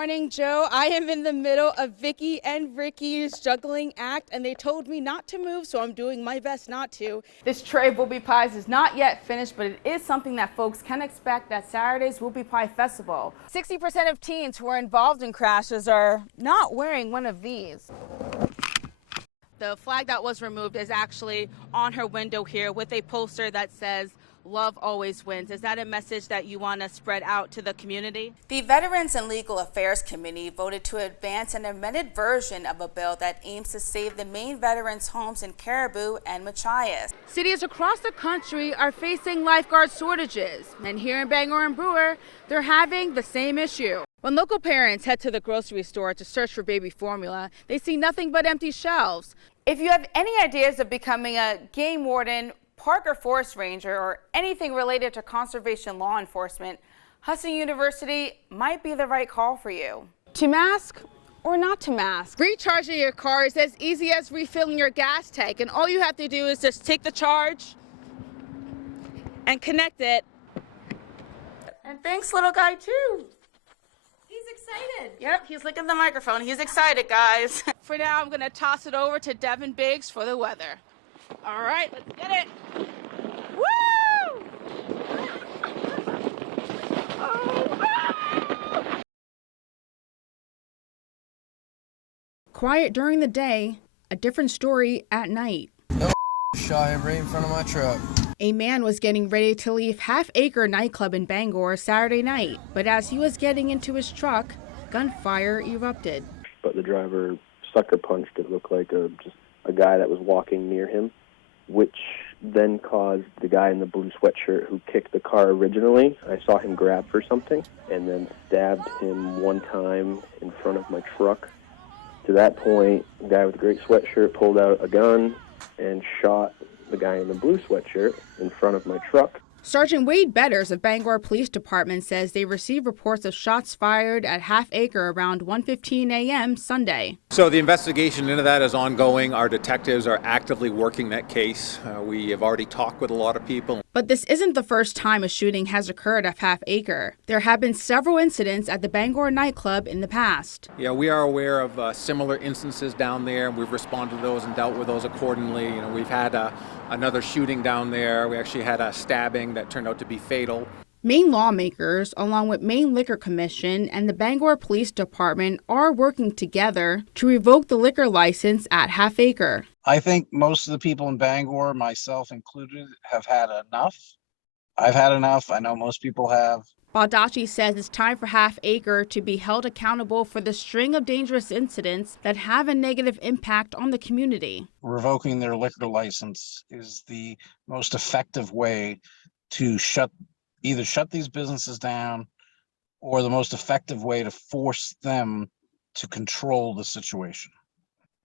morning, Joe. I am in the middle of Vicky and Ricky's juggling act, and they told me not to move, so I'm doing my best not to. This tray of whoopie pies is not yet finished, but it is something that folks can expect at Saturday's Whoopie Pie Festival. 60% of teens who are involved in crashes are not wearing one of these. The flag that was removed is actually on her window here with a poster that says, "Love always wins." Is that a message that you want to spread out to the community? The Veterans and Legal Affairs Committee voted to advance an amended version of a bill that aims to save the Maine veterans' homes in Caribou and Machias. Cities across the country are facing lifeguard shortages, and here in Bangor and Brewer, they're having the same issue. When local parents head to the grocery store to search for baby formula, they see nothing but empty shelves. If you have any ideas of becoming a game warden, park or forest ranger, or anything related to conservation law enforcement, Hudson University might be the right call for you. To mask or not to mask? Recharging your car is as easy as refilling your gas tank, and all you have to do is just take the charge and connect it. And thanks, little guy, too. He's excited. Yep, he's licking the microphone. He's excited, guys. For now, I'm going to toss it over to Devin Biggs for the weather. All right, let's get it. Woo! Oh, quiet during the day, a different story at night. No shot him right in front of my truck. A man was getting ready to leave Half Acre nightclub in Bangor Saturday night, but as he was getting into his truck, gunfire erupted. But the driver sucker punched, it looked like just a guy that was walking near him, which then caused the guy in the blue sweatshirt who kicked the car originally. I saw him grab for something and then stabbed him one time in front of my truck. To that point, the guy with the gray sweatshirt pulled out a gun and shot the guy in the blue sweatshirt in front of my truck. Sergeant Wade Betters of Bangor Police Department says they received reports of shots fired at Half Acre around 1:15 a.m. Sunday. So the investigation into that is ongoing. Our detectives are actively working that case. We have already talked with a lot of people. But this isn't the first time a shooting has occurred at Half Acre. There have been several incidents at the Bangor nightclub in the past. Yeah, we are aware of similar instances down there. We've responded to those and dealt with those accordingly. You know, we've had another shooting down there. We actually had a stabbing that turned out to be fatal. Maine lawmakers, along with Maine Liquor Commission and the Bangor Police Department, are working together to revoke the liquor license at Half Acre. I think most of the people in Bangor, myself included, have had enough. I've had enough. I know most people have. Baldacci says it's time for Half Acre to be held accountable for the string of dangerous incidents that have a negative impact on the community. Revoking their liquor license is the most effective way to either shut these businesses down or the most effective way to force them to control the situation.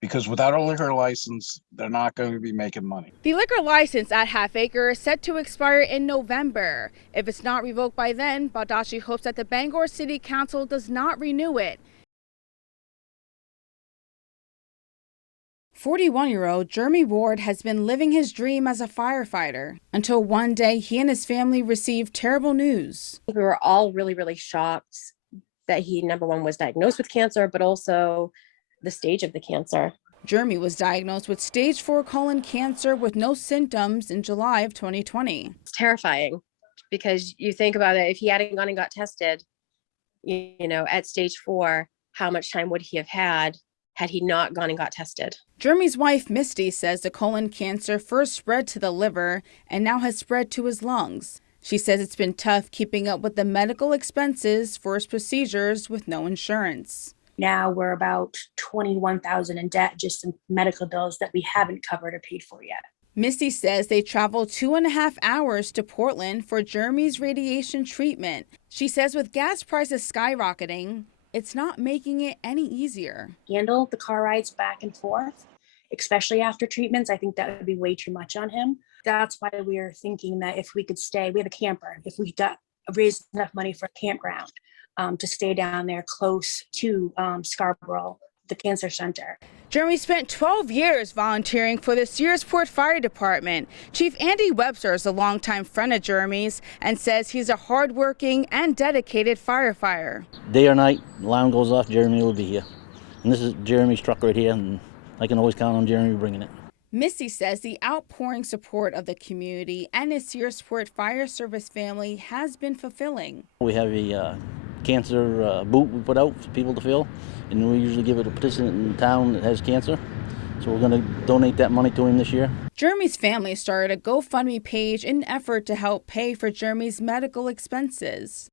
Because without a liquor license, they're not going to be making money. The liquor license at Half Acre is set to expire in November. If it's not revoked by then, Baldacci hopes that the Bangor City Council does not renew it. 41-year-old Jeremy Ward has been living his dream as a firefighter until one day he and his family received terrible news. We were all really, really shocked that he, number one, was diagnosed with cancer, but also the stage of the cancer. Jeremy was diagnosed with stage 4 colon cancer with no symptoms in July of 2020. It's terrifying because you think about it, if he hadn't gone and got tested, you know, at stage 4, how much time would he have had he not gone and got tested? Jeremy's wife, Misty, says the colon cancer first spread to the liver and now has spread to his lungs. She says it's been tough keeping up with the medical expenses for his procedures with no insurance. Now we're about $21,000 in debt, just some medical bills that we haven't covered or paid for yet. Misty says they traveled 2.5 hours to Portland for Jeremy's radiation treatment. She says with gas prices skyrocketing, it's not making it any easier. Handle the car rides back and forth, especially after treatments. I think that would be way too much on him. That's why we are thinking that if we could stay, we have a camper, if we got raised enough money for a campground, to stay down there close to Scarborough, the cancer center. Jeremy spent 12 years volunteering for the Cierra Fire Department. Chief Andy Webster is a longtime friend of Jeremy's and says he's a hardworking and dedicated firefighter. Day or night, alarm goes off, Jeremy will be here. And this is Jeremy's truck right here, and I can always count on Jeremy bringing it. Missy says the outpouring support of the community and his Cierra Fire Service family has been fulfilling. We have a cancer boot we put out for people to fill, and we usually give it to a participant in town that has cancer. So we're going to donate that money to him this year. Jeremy's family started a GoFundMe page in an effort to help pay for Jeremy's medical expenses.